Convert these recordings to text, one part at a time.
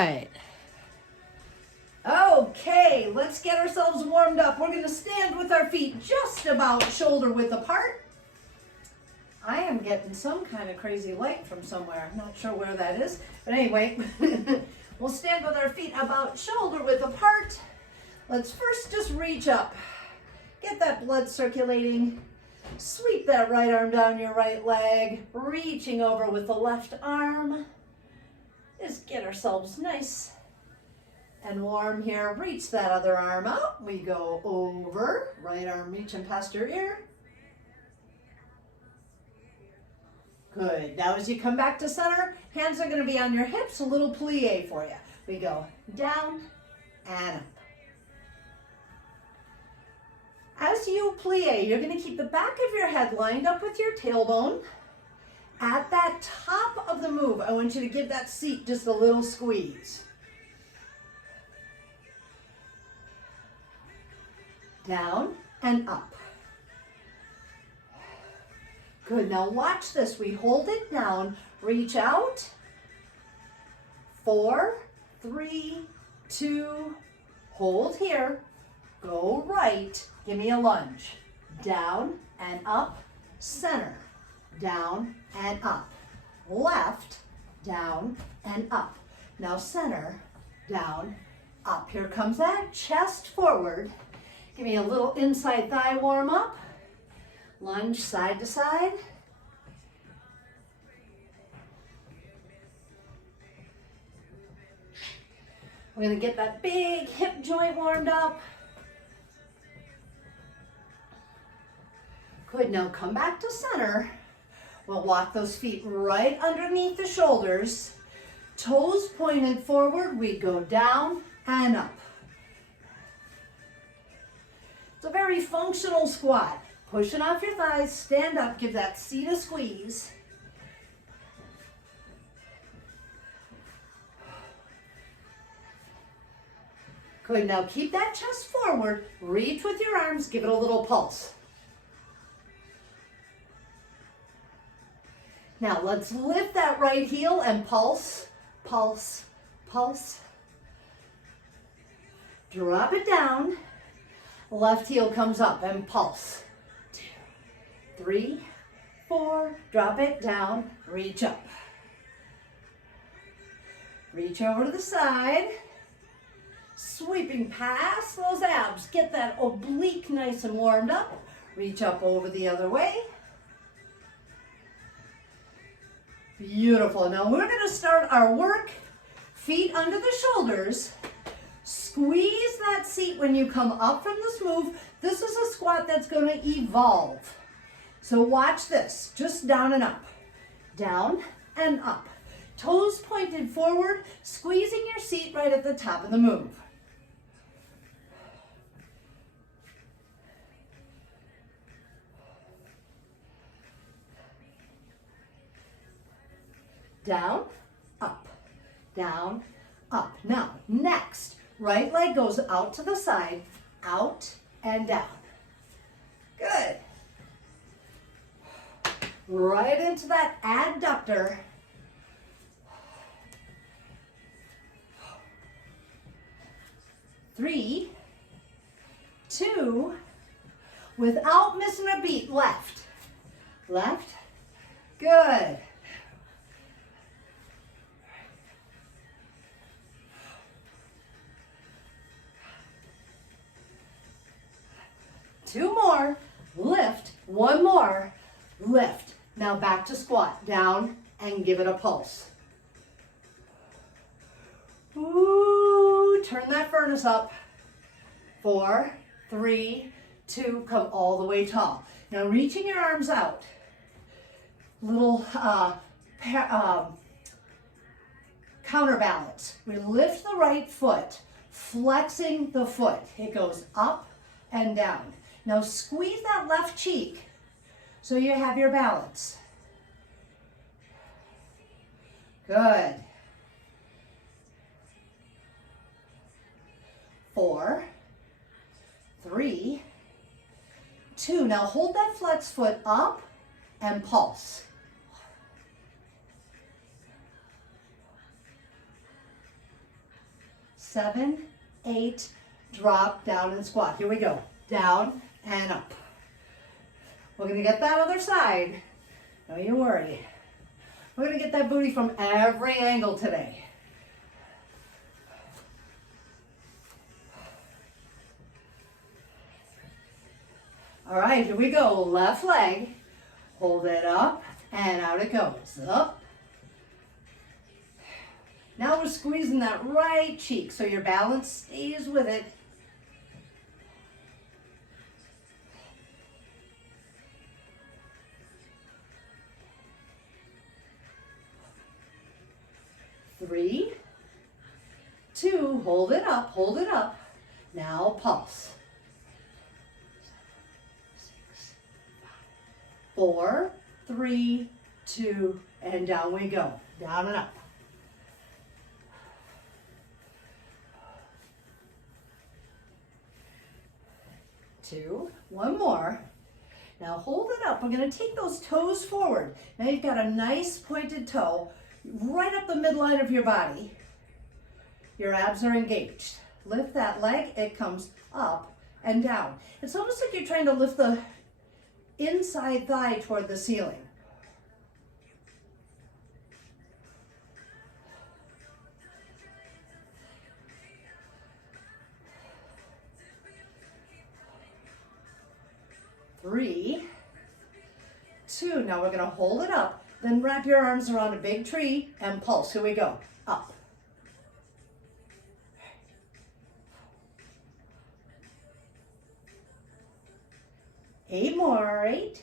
Right. Okay, let's get ourselves warmed up. We're going to stand with our feet just about shoulder width apart. I am getting some kind of crazy light from somewhere. I'm not sure where that is. But anyway, we'll stand with our feet about shoulder width apart. Let's first just reach up. Get that blood circulating. Sweep that right arm down your right leg. Reaching over with the left arm. Just get ourselves nice and warm here. Reach that other arm out. We go over. Right arm reaching past your ear. Good. Now as you come back to center, hands are going to be on your hips, a little plie for you. We go down and up. As you plie, you're going to keep the back of your head lined up with your tailbone. At that top of the move, I want you to give that seat just a little squeeze. Down and up. Good, now watch this. We hold it down, reach out. 4, 3, 2, hold here. Go right, give me a lunge. Down and up, center. Down and up. Left, down and up. Now center, down, up. Here comes that chest forward. Give me a little inside thigh warm up. Lunge side to side. We're going to get that big hip joint warmed up. Good, now come back to center. We'll walk those feet right underneath the shoulders. Toes pointed forward, we go down and up. It's a very functional squat. Pushing off your thighs, stand up, give that seat a squeeze. Good, now keep that chest forward, reach with your arms, give it a little pulse. Now let's lift that right heel and pulse, pulse, pulse. Drop it down. Left heel comes up and pulse. 2, 3, 4, drop it down, reach up. Reach over to the side. Sweeping past those abs. Get that oblique nice and warmed up. Reach up over the other way. Beautiful. Now we're going to start our work. Feet under the shoulders. Squeeze that seat when you come up from this move. This is a squat that's going to evolve. So watch this. Just down and up. Down and up. Toes pointed forward, squeezing your seat right at the top of the move. Down, up, down, up. Now, next, right leg goes out to the side, out and down. Good. Right into that adductor. Three, 2, without missing a beat, left, left, good. Two more, lift, one more, lift. Now back to squat, down and give it a pulse. Ooh, turn that furnace up. 4, 3, 2, come all the way tall. Now reaching your arms out. Little counterbalance. We lift the right foot, flexing the foot. It goes up and down. Now squeeze that left cheek so you have your balance. Good. 4, 3, 2. Now hold that flex foot up and pulse. 7, 8, drop, down and squat. Here we go. Down and up. We're gonna get that other side. Don't you worry. We're gonna get that booty from every angle today. All right, here we go. Left leg. Hold it up and out it goes. Up. Now we're squeezing that right cheek so your balance stays with it. Three, 2, hold it up, hold it up. Now pulse. 4, 3, 2, and down we go. Down and up. Two, one more. Now hold it up. We're going to take those toes forward. Now you've got a nice pointed toe right up the midline of your body. Your abs are engaged. Lift that leg, it comes up and down. It's almost like you're trying to lift the inside thigh toward the ceiling. Three, 2, now we're going to hold it up, then wrap your arms around a big tree and pulse. Here we go. Up. Eight more. 8,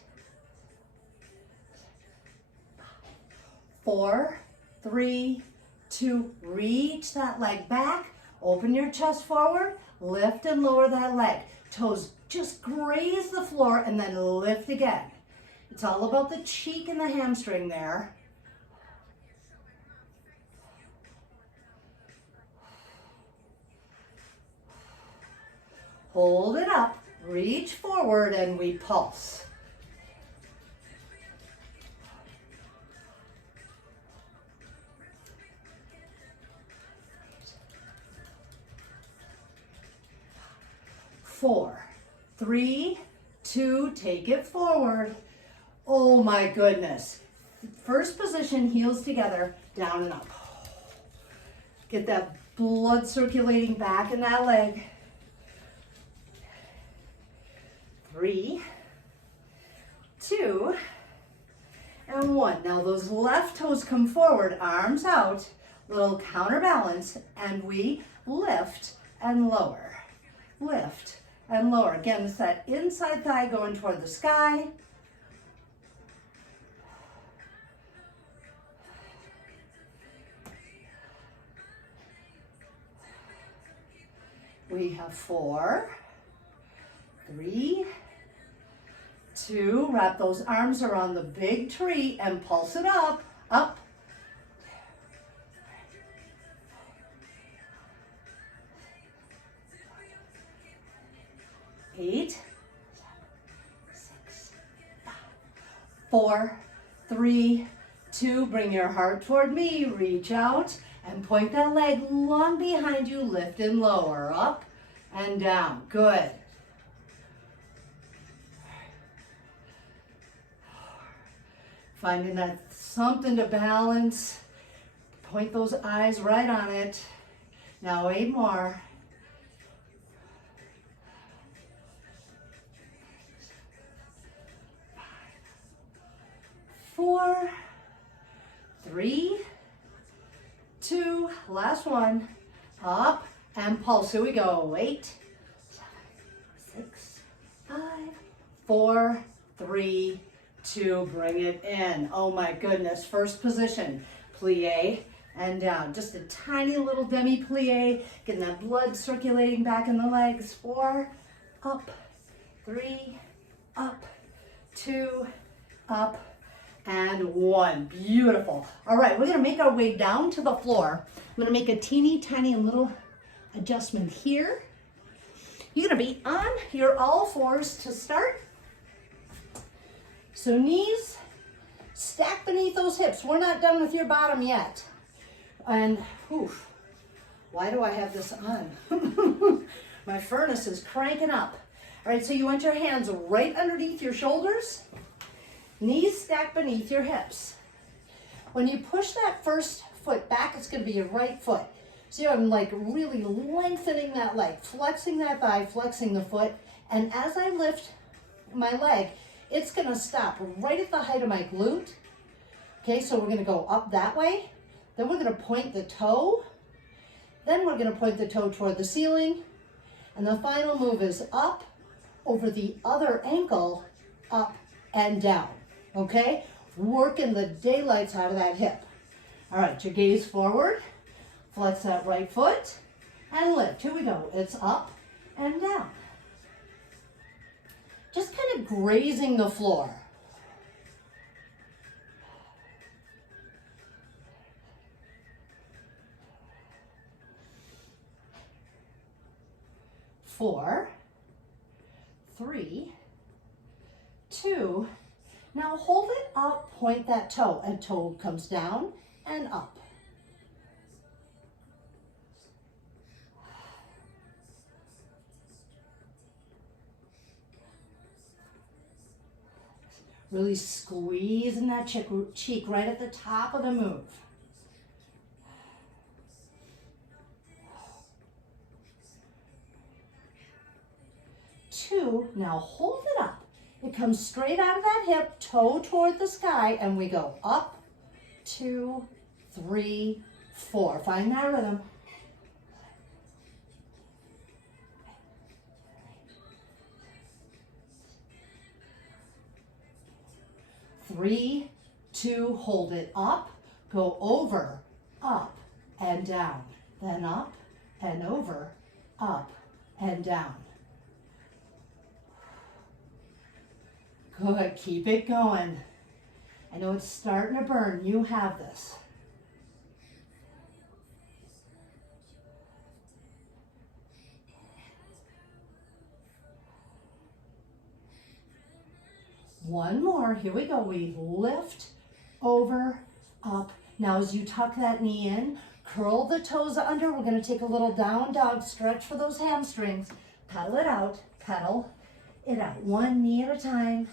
4, 3, 2, reach that leg back, open your chest forward, lift and lower that leg. Toes just graze the floor and then lift again. It's all about the cheek and the hamstring there. Hold it up, reach forward, and we pulse. Four, 3, 2, take it forward. Oh my goodness. First position, heels together, down and up. Get that blood circulating back in that leg. 3, 2, and 1. Now those left toes come forward, arms out, little counterbalance, and we lift and lower. Lift and lower. Again, it's that inside thigh going toward the sky. We have 4, 3, 2, wrap those arms around the big tree and pulse it up, up. 8, 6, 5, 4, 3, 2, bring your heart toward me, reach out and point that leg long behind you, lift and lower, up and down, good. Finding that something to balance, point those eyes right on it. Now 8 more. 4, 3, 2, last one, up and pulse. Here we go. 8, 7, 6, 5, 4, 3, 2, bring it in. Oh my goodness, first position, plie and down. Just a tiny little demi-plie, getting that blood circulating back in the legs. 4, up, 3, up, 2, up, and 1. Beautiful. All right, we're gonna make our way down to the floor. I'm gonna make a teeny tiny little adjustment here. You're gonna be on your all fours to start. So knees stacked beneath those hips. We're not done with your bottom yet. And oof, Why do I have this on? My furnace is cranking up. All right, so you want your hands right underneath your shoulders, knees stacked beneath your hips. When you push that first foot back, it's going to be your right foot. So I'm like really lengthening that leg, flexing that thigh, flexing the foot. And as I lift my leg, it's going to stop right at the height of my glute. Okay, so we're going to go up that way. Then we're going to point the toe. Then we're going to point the toe toward the ceiling. And the final move is up over the other ankle, up and down. Okay, working the daylights out of that hip. All right, your gaze forward. Flex that right foot and lift. Here we go. It's up and down. Just kind of grazing the floor. Four, three, two. Now hold it up, point that toe, and toe comes down and up. Really squeezing that cheek right at the top of the move. Two, now hold it up. It comes straight out of that hip, toe toward the sky, and we go up, 2, 3, 4. Find that rhythm. Three, two, hold it up, go over, up, and down. Then up, and over, up, and down. Good, keep it going. I know it's starting to burn, you have this. One more, here we go. We lift, over, up. Now as you tuck that knee in, curl the toes under. We're gonna take a little down dog stretch for those hamstrings. Pedal it out, pedal it out. One knee at a time.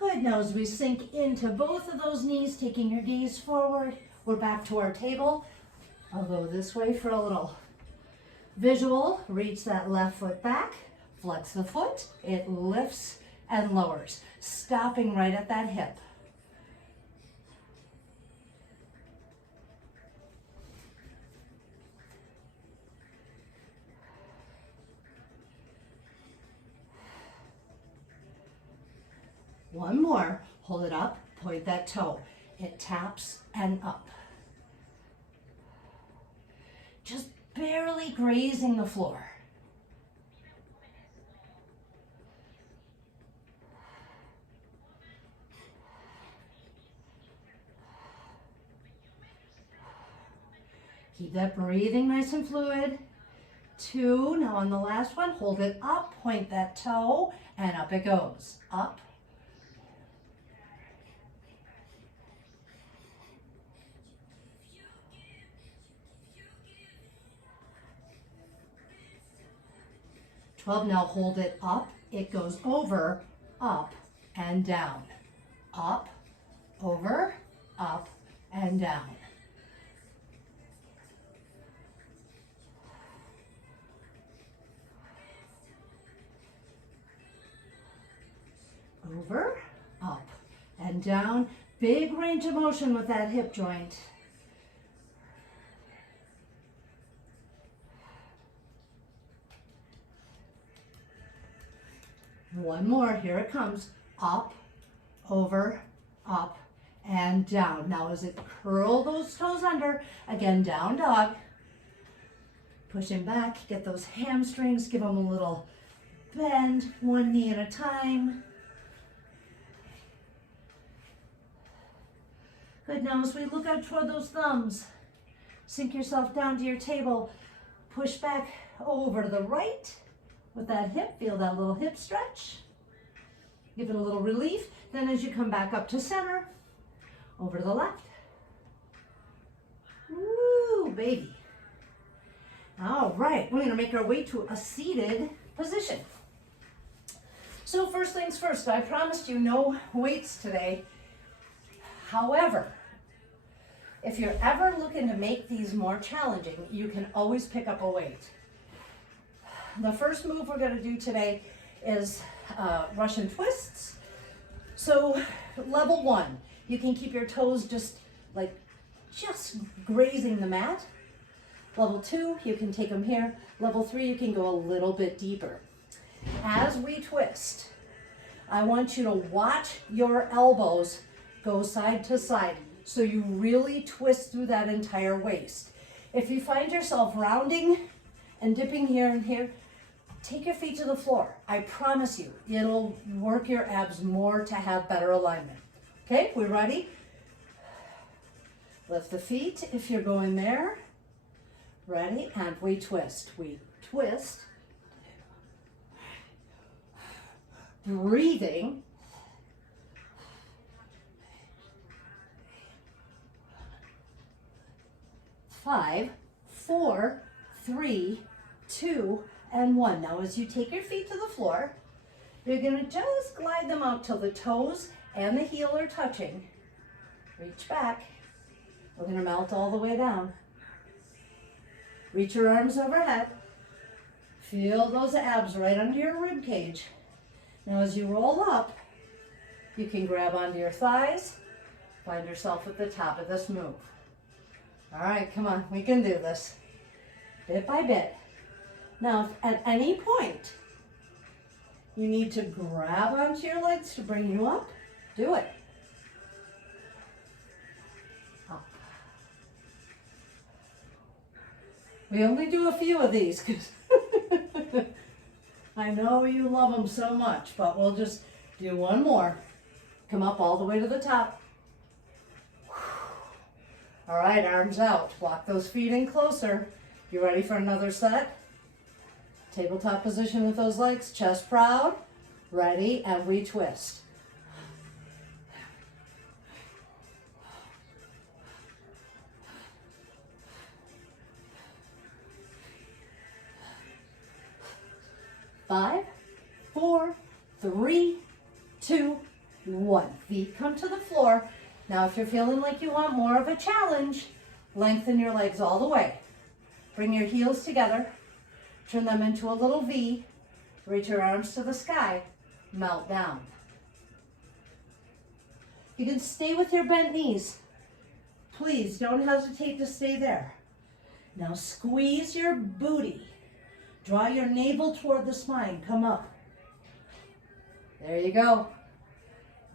Good, now as we sink into both of those knees, taking your gaze forward, we're back to our table. I'll go this way for a little visual. Reach that left foot back, flex the foot, it lifts and lowers, stopping right at that hip. One more, hold it up, point that toe. It taps and up. Just barely grazing the floor. Keep that breathing nice and fluid. 2, now on the last one, hold it up, point that toe, and up it goes. Up. Now hold it up, it goes over, up, and down. Up, over, up, and down. Over, up, and down. Big range of motion with that hip joint. One more, here it comes. Up, over, up, and down. Now as it curl those toes under, again, down dog. Pushing back, get those hamstrings, give them a little bend, one knee at a time. Good, now as we look out toward those thumbs, sink yourself down to your table, push back over to the right. With that hip, feel that little hip stretch. Give it a little relief. Then as you come back up to center, Over to the left. Woo, baby. All right, we're gonna make our way to a seated position. So first things first, I promised you no weights today. However, if you're ever looking to make these more challenging, you can always pick up a weight. The first move we're gonna do today is Russian twists. So level 1, you can keep your toes just grazing the mat. Level 2, you can take them here. Level 3, you can go a little bit deeper. As we twist, I want you to watch your elbows go side to side so you really twist through that entire waist. If you find yourself rounding and dipping here and here, take your feet to the floor. I promise you, it'll work your abs more to have better alignment. Okay, we ready? Lift the feet if you're going there. Ready? And we twist. We twist. Breathing. Five, 4, 3, 2, and 1. Now as you take your feet to the floor, you're going to just glide them out till the toes and the heel are touching. Reach back. We're going to melt all the way down. Reach your arms overhead. Feel those abs right under your rib cage. Now as you roll up, you can grab onto your thighs. Find yourself at the top of this move. All right, come on, we can do this. Bit by bit. Now, if at any point you need to grab onto your legs to bring you up, do it. Up. We only do a few of these because I know you love them so much, but we'll just do one more. Come up all the way to the top. All right, arms out. Walk those feet in closer. You ready for another set? Tabletop position with those legs, chest proud. Ready, and we twist. Five, 4, 3, 2, 1. Feet come to the floor. Now, if you're feeling like you want more of a challenge, lengthen your legs all the way. Bring your heels together. Turn them into a little V. Reach your arms to the sky. Melt down. You can stay with your bent knees. Please don't hesitate to stay there. Now squeeze your booty. Draw your navel toward the spine. Come up. There you go.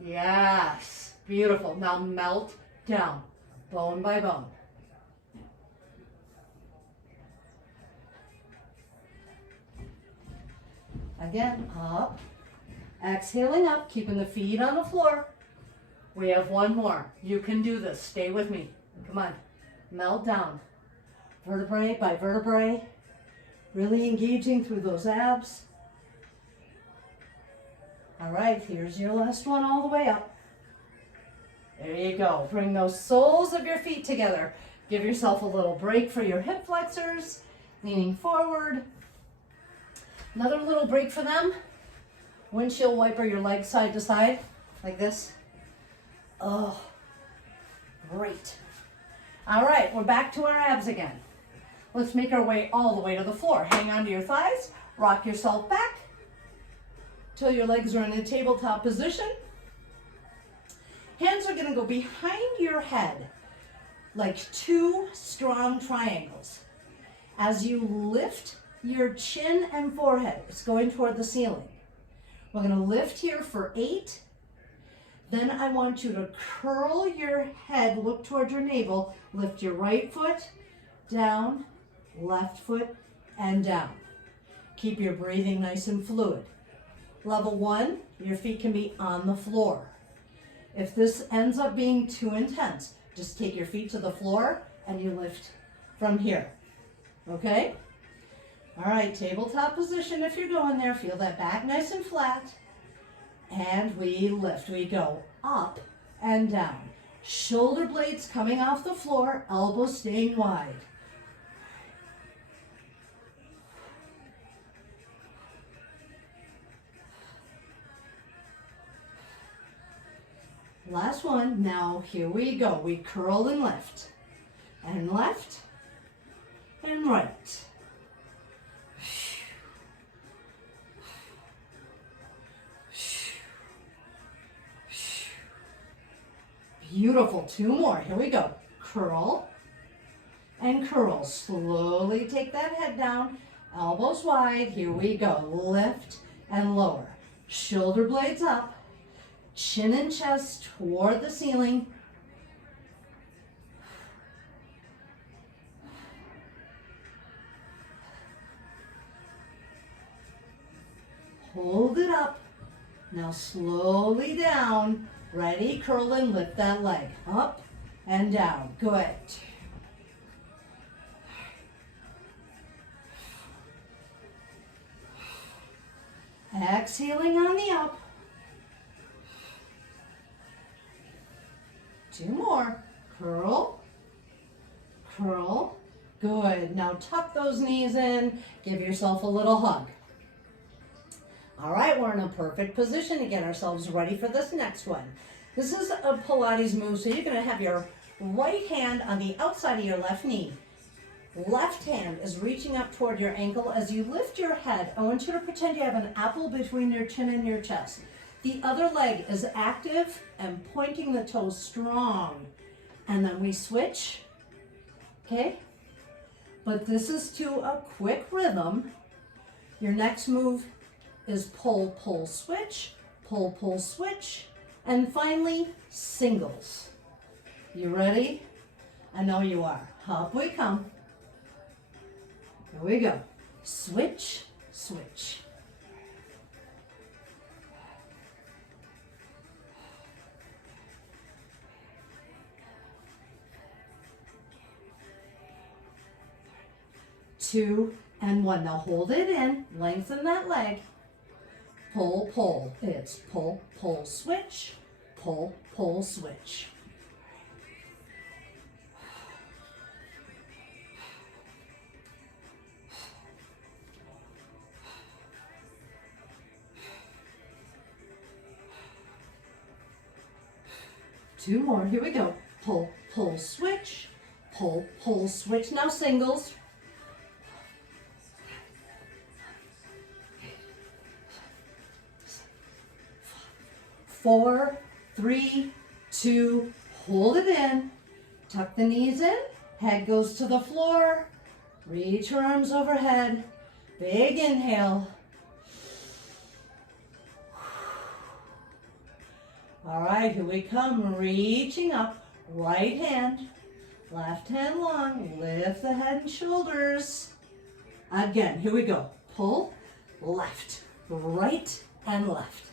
Yes. Beautiful. Now melt down, bone by bone. Again, up. Exhaling up, keeping the feet on the floor. We have one more. You can do this. Stay with me. Come on. Melt down. Vertebrae by vertebrae. Really engaging through those abs. All right, here's your last one all the way up. There you go. Bring those soles of your feet together. Give yourself a little break for your hip flexors. Leaning forward. Another little break for them. Windshield wiper your legs side to side, like this. Oh, great. All right, we're back to our abs again. Let's make our way all the way to the floor. Hang on to your thighs. Rock yourself back till your legs are in a tabletop position. Hands are going to go behind your head like 2 strong triangles. As you lift your chin and forehead, it's going toward the ceiling. We're going to lift here for 8. Then I want you to curl your head, look toward your navel, lift your right foot, down, left foot, and down. Keep your breathing nice and fluid. Level 1, your feet can be on the floor. If this ends up being too intense, just take your feet to the floor and you lift from here. Okay? All right, tabletop position if you're going there. Feel that back nice and flat. And we lift. We go up and down. Shoulder blades coming off the floor, elbows staying wide. Last one. Now here we go. We curl and lift. And left. And right. Beautiful. 2 more. Here we go. Curl and curl. Slowly take that head down. Elbows wide. Here we go. Lift and lower. Shoulder blades up. Chin and chest toward the ceiling. Hold it up. Now slowly down. Ready? Curl and lift that leg. Up and down. Good. Exhaling on the up. 2 more. Curl, curl. Good. Now tuck those knees in. Give yourself a little hug. All right, we're in a perfect position to get ourselves ready for this next one. This is a Pilates move, so you're going to have your right hand on the outside of your left knee. Left hand is reaching up toward your ankle. As you lift your head, I want you to pretend you have an apple between your chin and your chest. The other leg is active and pointing the toes strong. And then we switch, okay? But this is to a quick rhythm. Your next move is pull, pull, switch, pull, pull, switch, and finally, singles. You ready? I know you are. Up we come. Here we go. Switch, switch. Two and one. Now hold it in, lengthen that leg. Pull, pull. It's pull, pull, switch, pull, pull, switch. Two more. Here we go. Pull, pull, switch, pull, pull, switch. Now singles. 4, 3, 2, hold it in. Tuck the knees in. Head goes to the floor. Reach your arms overhead. Big inhale. All right, here we come. Reaching up. Right hand. Left hand long. Lift the head and shoulders. Again, here we go. Pull, left, right, and left.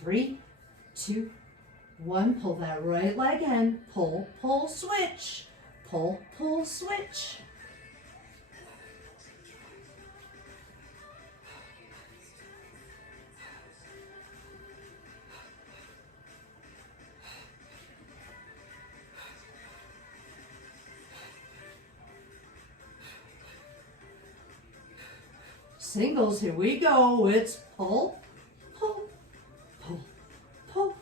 Three, 2, 1. Pull that right leg in. Pull, pull, switch. Pull, pull, switch. Singles, here we go. It's pull, pull, pull, pull.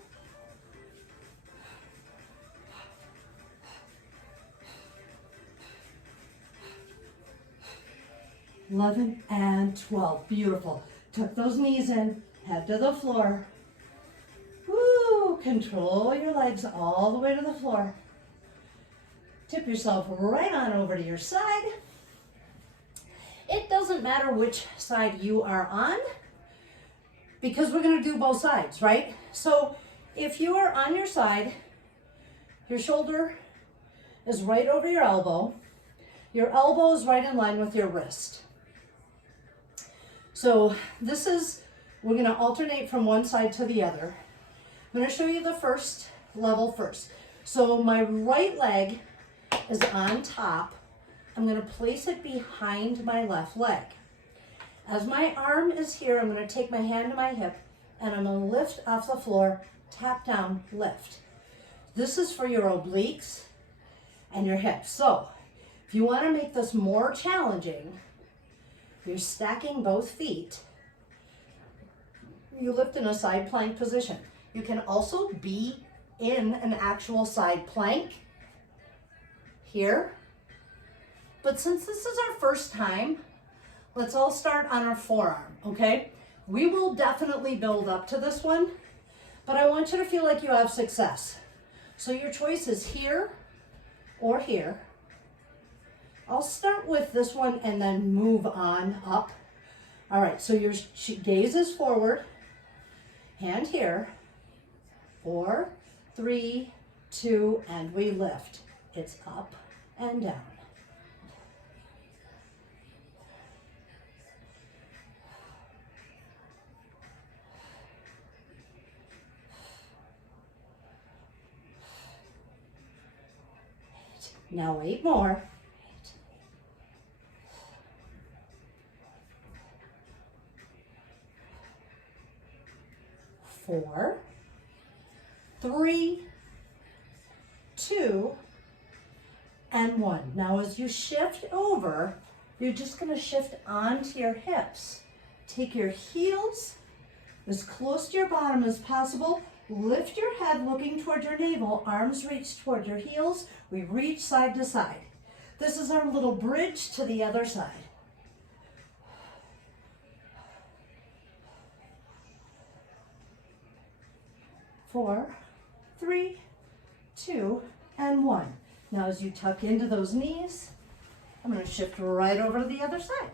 11 and 12. Beautiful. Tuck those knees in, head to the floor. Woo! Control your legs all the way to the floor. Tip yourself right on over to your side. It doesn't matter which side you are on because we're going to do both sides, right? So if you are on your side, your shoulder is right over your elbow. Your elbow is right in line with your wrist. So this is, we're going to alternate from one side to the other. I'm going to show you the first level first. So my right leg is on top. I'm going to place it behind my left leg. As my arm is here, I'm going to take my hand to my hip and I'm going to lift off the floor, tap down, lift. This is for your obliques and your hips. So if you want to make this more challenging, you're stacking both feet. You lift in a side plank position. You can also be in an actual side plank here. But since this is our first time, let's all start on our forearm, okay? We will definitely build up to this one, but I want you to feel like you have success. So your choice is here or here. I'll start with this one and then move on up. All right, so your gaze is forward, hand here, 4, 3, 2, and we lift. It's up and down. Now 8 more. 4, 3, 2, and 1. Now as you shift over, you're just going to shift onto your hips. Take your heels as close to your bottom as possible. Lift your head looking toward your navel, arms reach toward your heels. We reach side to side. This is our little bridge to the other side. 4, 3, 2, and 1. Now as you tuck into those knees, I'm going to shift right over to the other side.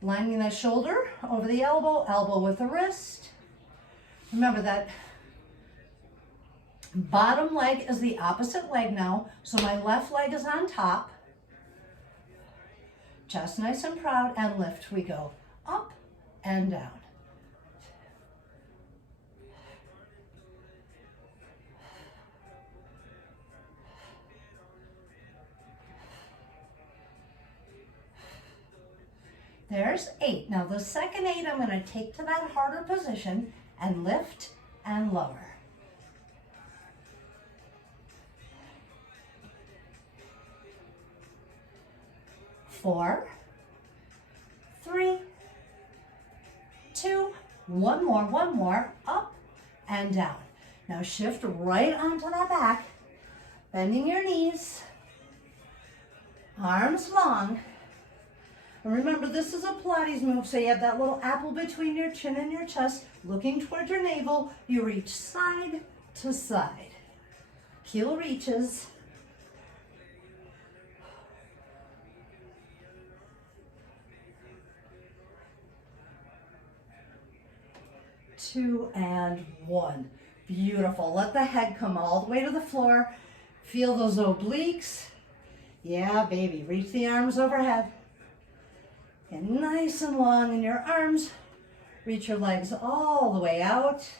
Lining the shoulder over the elbow, elbow with the wrist. Remember that bottom leg is the opposite leg now, so my left leg is on top. Chest nice and proud, and lift. We go up and down. There's 8. Now the second 8 I'm going to take to that harder position and lift and lower. 4, 3, 2, one more, up and down. Now shift right onto that back, bending your knees, arms long. And remember, this is a Pilates move, so you have that little apple between your chin and your chest, looking toward your navel. You reach side to side. Heel reaches. 2 and 1. Beautiful. Let the head come all the way to the floor. Feel those obliques. Yeah, baby. Reach the arms overhead. And nice and long in your arms. Reach your legs all the way out.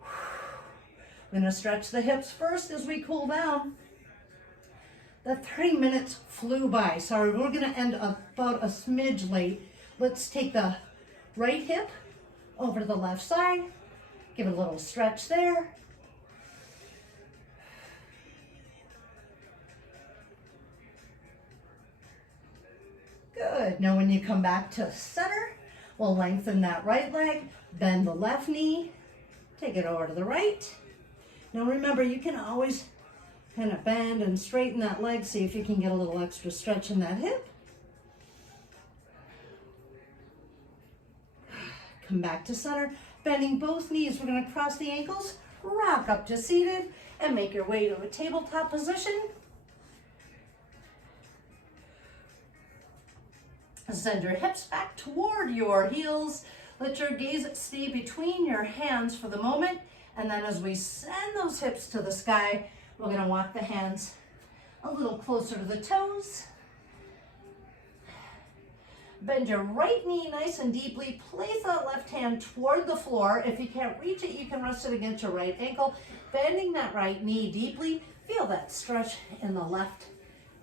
We're going to stretch the hips first as we cool down. The 3 minutes flew by. Sorry, we're going to end about a smidge late. Let's take the right hip over to the left side. Give it a little stretch there. Good. Now when you come back to center, we'll lengthen that right leg, bend the left knee, take it over to the right. Now remember, you can always kind of bend and straighten that leg, see if you can get a little extra stretch in that hip. Come back to center, bending both knees. We're going to cross the ankles, rock up to seated, and make your way to a tabletop position. Send your hips back toward your heels. Let your gaze stay between your hands for the moment. And then as we send those hips to the sky, we're going to walk the hands a little closer to the toes. Bend your right knee nice and deeply. Place that left hand toward the floor. If you can't reach it, you can rest it against your right ankle. Bending that right knee deeply. Feel that stretch in the left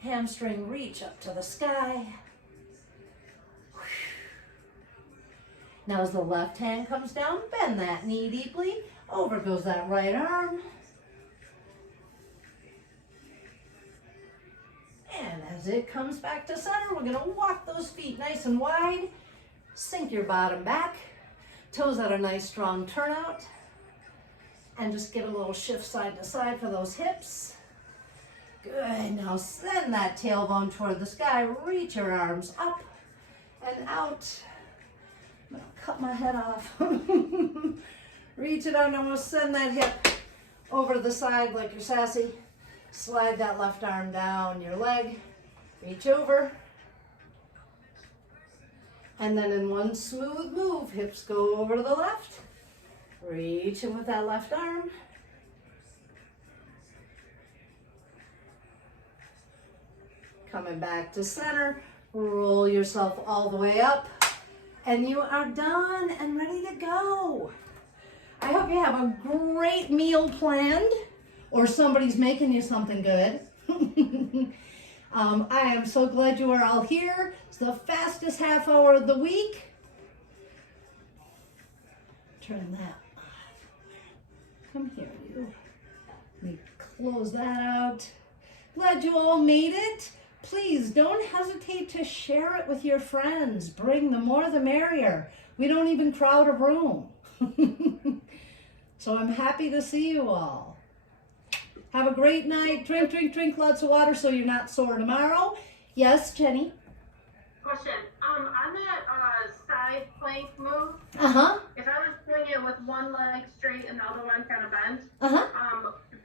hamstring. Reach up to the sky. Now as the left hand comes down, bend that knee deeply. Over goes that right arm. And as it comes back to center, we're gonna walk those feet nice and wide. Sink your bottom back. Toes at a nice strong turnout. And just get a little shift side to side for those hips. Good, now send that tailbone toward the sky. Reach your arms up and out. I'm gonna cut my head off. Reach it out, and I'm gonna send that hip over to the side like you're sassy. Slide that left arm down your leg. Reach over. And then in one smooth move, hips go over to the left. Reach in with that left arm. Coming back to center. Roll yourself all the way up. And you are done and ready to go. I hope you have a great meal planned, or somebody's making you something good. I am so glad you are all here. It's the fastest half hour of the week. Turn that off. Come here, you. Let me close that out. Glad you all made it. Please don't hesitate to share it with your friends. Bring the more the merrier. We don't even crowd a room. So I'm happy to see you all. Have a great night. Drink, drink, drink lots of water so you're not sore tomorrow. Yes, Jenny? Question. On that side plank move, Uh-huh. if I was doing it with one leg straight and the other one kind of bent, Uh-huh.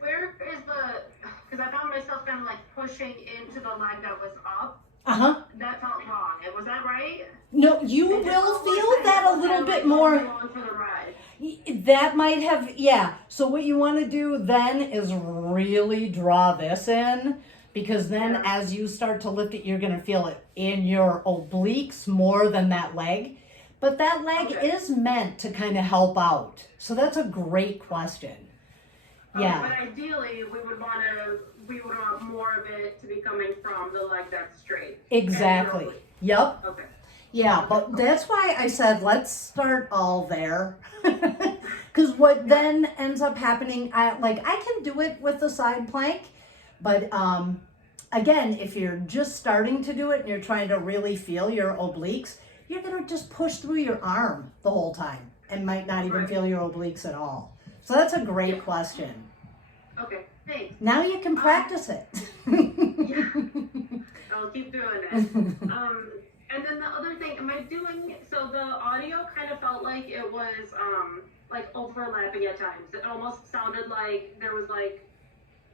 where is the, because I found myself kind of like pushing into the leg that was up. Uh-huh. That felt wrong. Was that right? No, you will feel that a little bit more. Going for the ride. That might have, yeah. So what you want to do then is really draw this in, because then as you start to lift it, you're going to feel it in your obliques more than that leg. But that leg is meant to kind of help out. So that's a great question. Yeah. But ideally, we would want more of it to be coming from the leg that's straight. Exactly. Yep. Okay. Yeah, but that's why I said let's start all there. Because what then ends up happening, I can do it with the side plank, but again, if you're just starting to do it and you're trying to really feel your obliques, you're gonna just push through your arm the whole time and might not even feel your obliques at all. So that's a great question. Okay, thanks. Now you can practice it. I'll keep doing it. And then the other thing, so the audio kind of felt like it was like overlapping at times. It almost sounded like there was like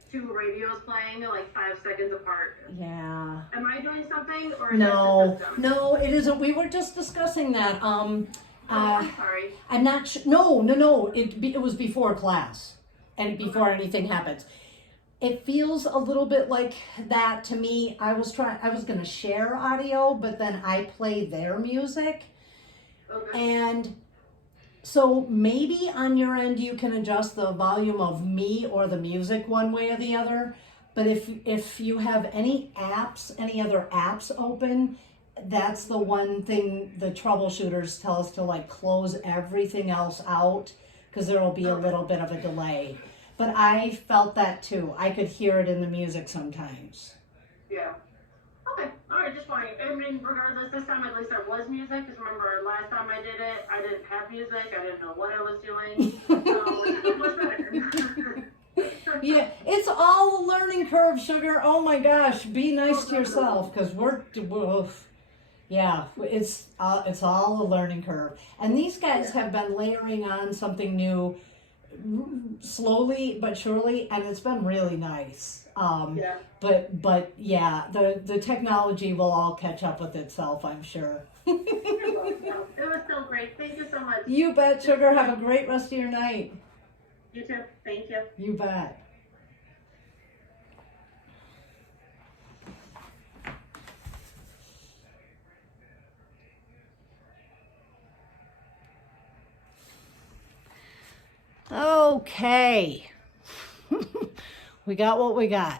two radios playing like 5 seconds apart. Yeah. Am I doing something, or is No, that the system? no, it isn't. We were just discussing that. I'm sorry. I'm not sure. No. It was before class and before anything happens. It feels a little bit like that to me. I was going to share audio, but then I play their music. Okay. And so maybe on your end you can adjust the volume of me or the music one way or the other. But if you have any other apps open, that's the one thing the troubleshooters tell us to like close everything else out, because there will be a little bit of a delay. But I felt that too. I could hear it in the music sometimes. Yeah. Okay. All right. Just wondering. I mean, regardless, this time at least there was music. Because remember, last time I did it, I didn't have music. I didn't know what I was doing. So it was better. Yeah, it's all a learning curve, sugar. Oh my gosh, be nice to yourself, because it's all a learning curve. And these guys have been layering on something new slowly but surely, and it's been really nice. But yeah, the technology will all catch up with itself, I'm sure. It was so great. Thank you so much. You bet, sugar. Have a great rest of your night. You too. Thank you. You bet. Okay. We got what we got.